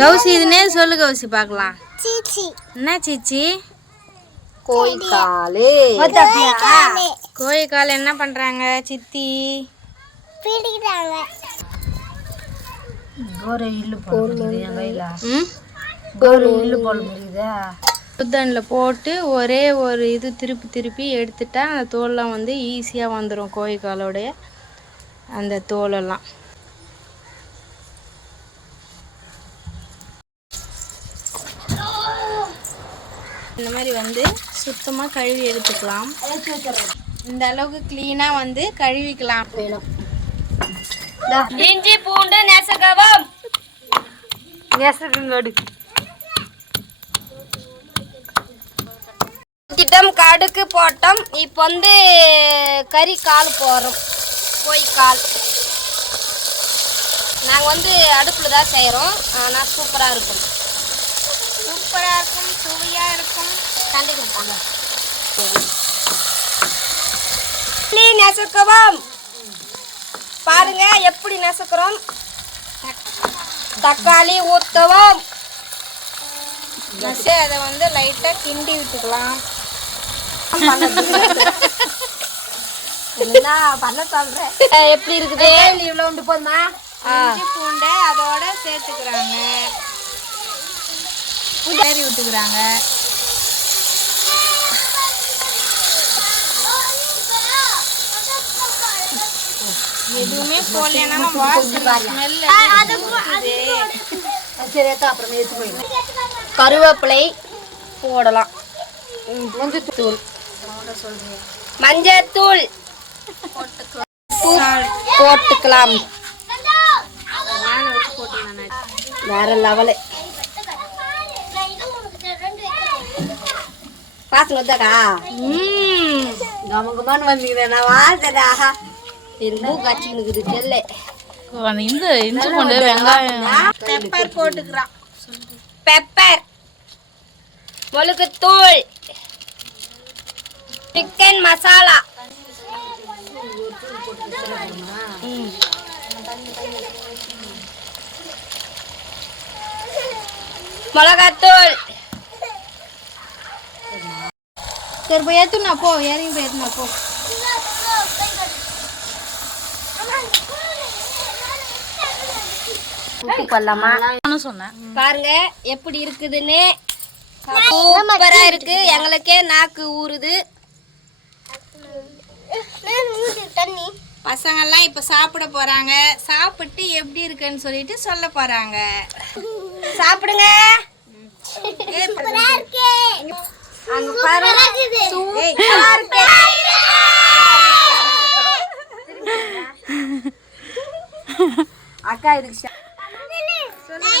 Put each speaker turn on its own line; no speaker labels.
கௌசி இதுனே சொல்லு கௌசி பார்க்கலாம்.
சீச்சி.
என்ன சீச்சி?
கோய்க்காலு
கோழி கால் என்ன பண்றாங்க சித்தி?
பிடிக்கிறாங்க.
ஒரு இல்லு போல என் கையில.
ம்?
ஒரு இல்லு போல முடியுதா?
புத்தனில் போட்டு ஒரே ஒரு இது திருப்பி திருப்பி எடுத்துட்டா அந்த தோல்லாம் வந்து ஈஸியாக வந்துடும் கோழி காலோடைய அந்த தோலெல்லாம். இந்த மாதிரி வந்து சுத்தமாக கழுவி எடுத்துக்கலாம். இந்த அளவுக்கு க்ளீனாக வந்து கழுவிக்கலாம்.
வேணும்.
இஞ்சி பூண்டு நெசகவும்
நெசக்குங்கடு
திட்டம் கடுக்கு போட்டோம். இப்போ வந்து கறி கால் போடுறோம். கோழி கால். நாங்கள் வந்து அடுப்பில் தான் செய்கிறோம் ஆனால் சூப்பராக இருக்கும். சூப்பராக இருக்கும் இருக்கும் தள்ளி நெசக்கவும். பாருங்க எப்படி நெசக்கிறோம்? தக்காளி ஊற்றவும் நெசு அதை வந்து லைட்டாக கிண்டி விட்டுக்கலாம்.
பண்ண சொல்றேன்
எப்படி இருக்குது?
இவ்வளோ உண்டு போதுமா?
இஞ்சி பூண்டை அதோட சேர்த்துக்கிறாங்க. விட்டுக்கிறாங்க. எதுவுமே போடலைன்னா
சரி அப்புறம் எடுத்து போயிடும்
கருவேப்பிலை போடலாம்.
மஞ்சள் தூள்
மஞ்சத்தூள். போட்டுக்கலாம்.
வேற லெவலு.
வாசனை வந்தாக்கா?
நமக்குமான்னு வந்தீங்கன்னா நான்
இந்த இஞ்சி பூண்டு வெங்காயம்
பெப்பர் போட்டுக்கிறான். பெப்பர் மிளகுத்தூள் சிக்கன் மசாலா. மிளகாத்தூள். சரி போய் ஏத்துனா போ இறங்கி போய் ஏத்துனா போ. பாருங்க எப்படி இருக்குதுன்னு. சூப்பரா இருக்கு. எங்களுக்கே நாக்கு ஊறுது.
தண்ணி
பசங்கெல்லாம் இப்ப சாப்பிட போறாங்க. சாப்பிட்டு எப்படி இருக்குன்னு சொல்லிட்டு சொல்ல போறாங்க. சாப்பிடுங்க. அங்க பாரு
ಅಕ್ಕ ಇದಕ್ಕೆ
ಸೊನ್ನೆ